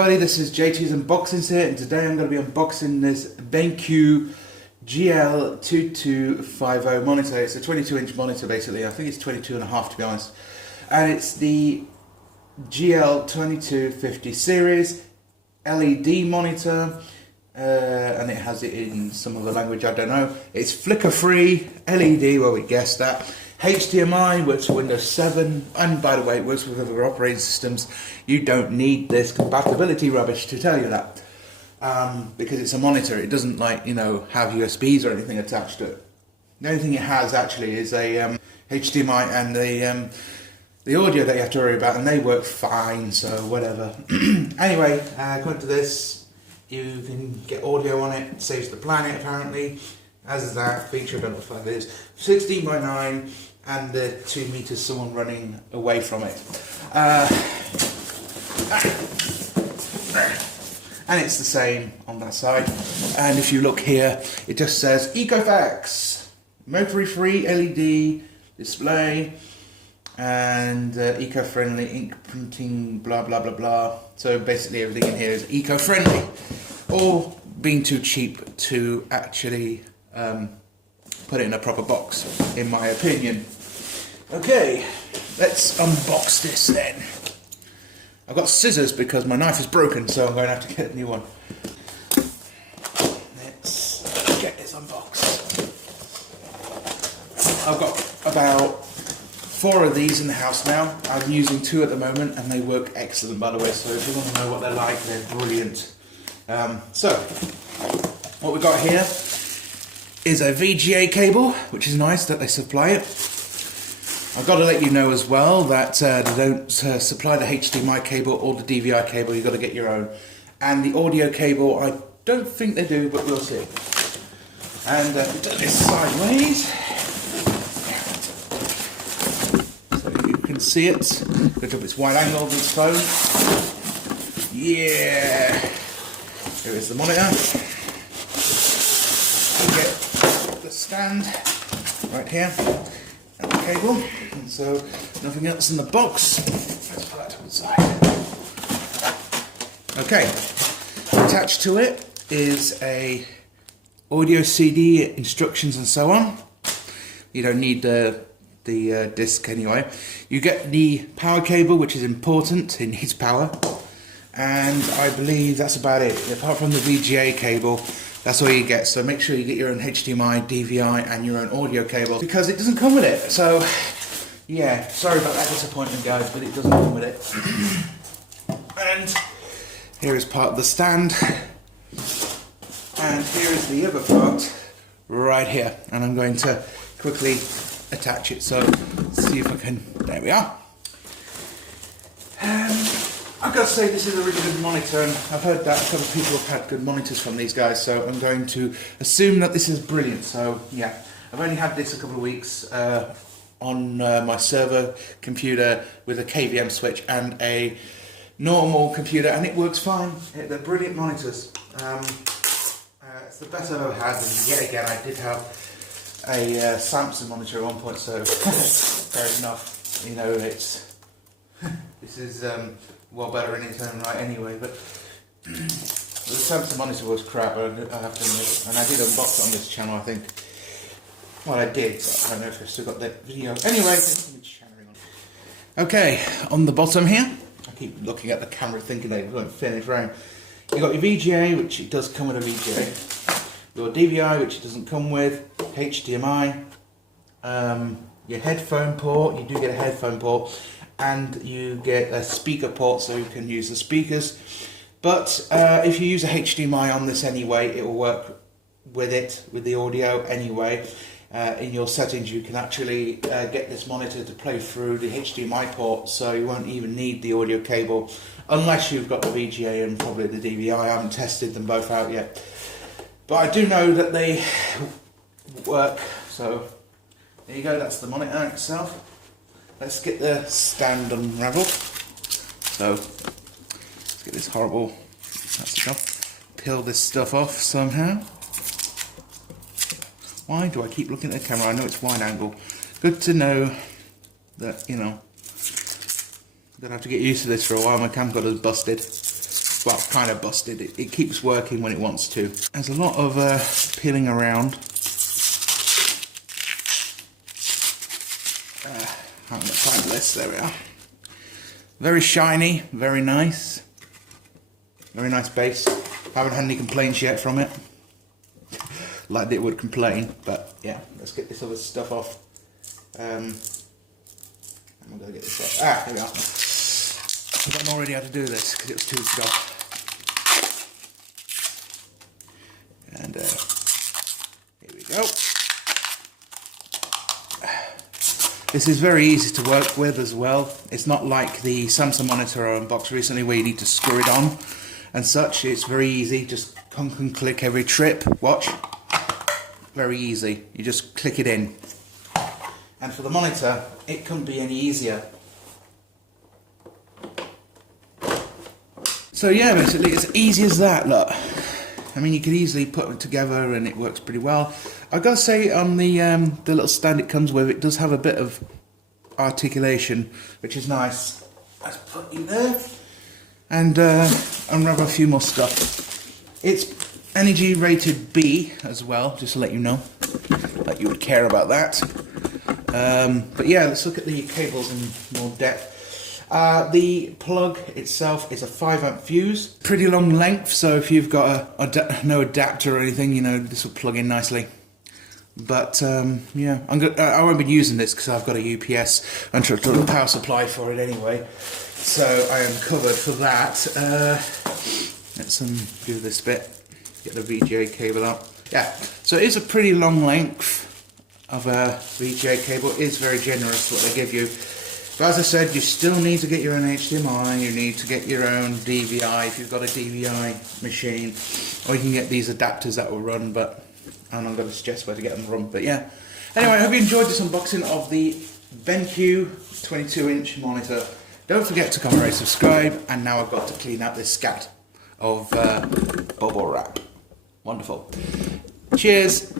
everybody, this is JT's Unboxings here, and today I'm going to be unboxing this BenQ GL2250 monitor. It's a 22-inch monitor basically. I think it's 22.5 to be honest. And it's the GL2250 series LED monitor, and it has it in some other language I don't know. It's flicker free, LED, well we guessed that. HDMI, works for Windows 7, and by the way it works with other operating systems. You don't need this compatibility rubbish to tell you that, because it's a monitor. It doesn't, like, you know, have USBs or anything attached to it. The only thing it has actually is a HDMI and the audio that you have to worry about, and they work fine, so whatever. Anyway, according to this, you can get audio on it. It saves the planet apparently, as is that feature. I don't know if it is 16 by 9 and 2 meters, someone running away from it. And it's the same on that side. And if you look here, it just says EcoFax, mercury-free LED display, and eco-friendly ink printing, blah blah blah blah. So basically everything in here is eco-friendly, or being too cheap to actually put it in a proper box, in my opinion. Okay, let's unbox this then. I've got scissors because my knife is broken, so I'm going to have to get a new one. Let's get this unboxed. I've got about 4 of these in the house now. I'm using 2 at the moment, and they work excellent, by the way, so if you want to know what they're like, they're brilliant. So, what we've got here is a VGA cable, which is nice that they supply it. I've got to let you know as well that they don't supply the HDMI cable or the DVI cable. You've got to get your own. And the audio cable, I don't think they do, but we'll see. And do this sideways, so you can see it. Good job, it's wide angle of this phone. Yeah. Here is the monitor. You get the stand right here, and the cable, and so nothing else in the box. Let's put that to the side. Okay, attached to it is a audio CD, instructions and so on. You don't need the disc anyway. You get the power cable, which is important, it needs power, and I believe that's about it. Apart from the VGA cable, that's all you get. So make sure you get your own HDMI, DVI and your own audio cable, because it doesn't come with it. So yeah, sorry about that disappointment guys, but it doesn't come with it. And here is part of the stand, and here is the other part right here, and I'm going to quickly attach it. So let's see if I can, there we are. I've got to say this is a really good monitor, and I've heard that a couple of people have had good monitors from these guys, so I'm going to assume that this is brilliant. So yeah, I've only had this a couple of weeks on my server computer with a KVM switch and a normal computer, and it works fine. They're brilliant monitors. It's the best I've ever had, and yet again I did have a Samsung monitor at one point, so fair enough. You know, it's this is well better in its own right anyway, but the Samsung monitor was crap, I have to admit, and I did unbox it on this channel, I think. Well, I did, so I don't know if I've still got that video. Anyway, okay, on the bottom here, I keep looking at the camera thinking they won't fit in frame. You've got your VGA, which it does come with a VGA, your DVI, which it doesn't come with, HDMI, your headphone port, you do get a headphone port, and you get a speaker port so you can use the speakers. But if you use a HDMI on this anyway, it will work with it, with the audio anyway. In your settings you can actually get this monitor to play through the HDMI port, so you won't even need the audio cable unless you've got the VGA and probably the DVI. I haven't tested them both out yet, but I do know that they work. So there you go, that's the monitor itself. Let's get the stand unravelled. So let's get this horrible, that's the job, peel this stuff off somehow. Why do I keep looking at the camera? I know it's wide angle. Good to know that, you know, I'm going to have to get used to this for a while. My camcorder's busted. well, kind of busted. It keeps working when it wants to. There's a lot of peeling around. I'm going to find this. There we are. Very shiny, very nice. Very nice base. Haven't had any complaints yet from it. Like it would complain, but yeah, let's get this other stuff off. I'm going to get this off. Ah, here we are. I've forgotten already how to do this because it was too tough. And here we go. This is very easy to work with as well. It's not like the Samsung monitor I unboxed recently where you need to screw it on and such. It's very easy, just and click every trip. Watch. Very easy. You just click it in. And for the monitor, it couldn't be any easier. So yeah, basically it's easy as that, look. I mean, you could easily put it together and it works pretty well. I've got to say, on the little stand it comes with, it does have a bit of articulation, which is nice. Let's put you there. And unravel a few more stuff. It's energy rated B as well, just to let you know, that you would care about that. But yeah, let's look at the cables in more depth. The plug itself is a 5-amp fuse, pretty long length, so if you've got no adapter or anything, you know, this will plug in nicely. But yeah, I won't be using this because I've got a UPS and a power supply for it anyway, so I am covered for that. Let's do this bit, get the VGA cable out. Yeah, so it is a pretty long length of a VGA cable. It is very generous what they give you. But as I said, you still need to get your own HDMI, you need to get your own DVI if you've got a DVI machine, or you can get these adapters that will run, but I'm not going to suggest where to get them from. But yeah, anyway, I hope you enjoyed this unboxing of the BenQ 22-inch monitor. Don't forget to comment, rate, subscribe, and now I've got to clean out this scat of bubble wrap. Wonderful. Cheers.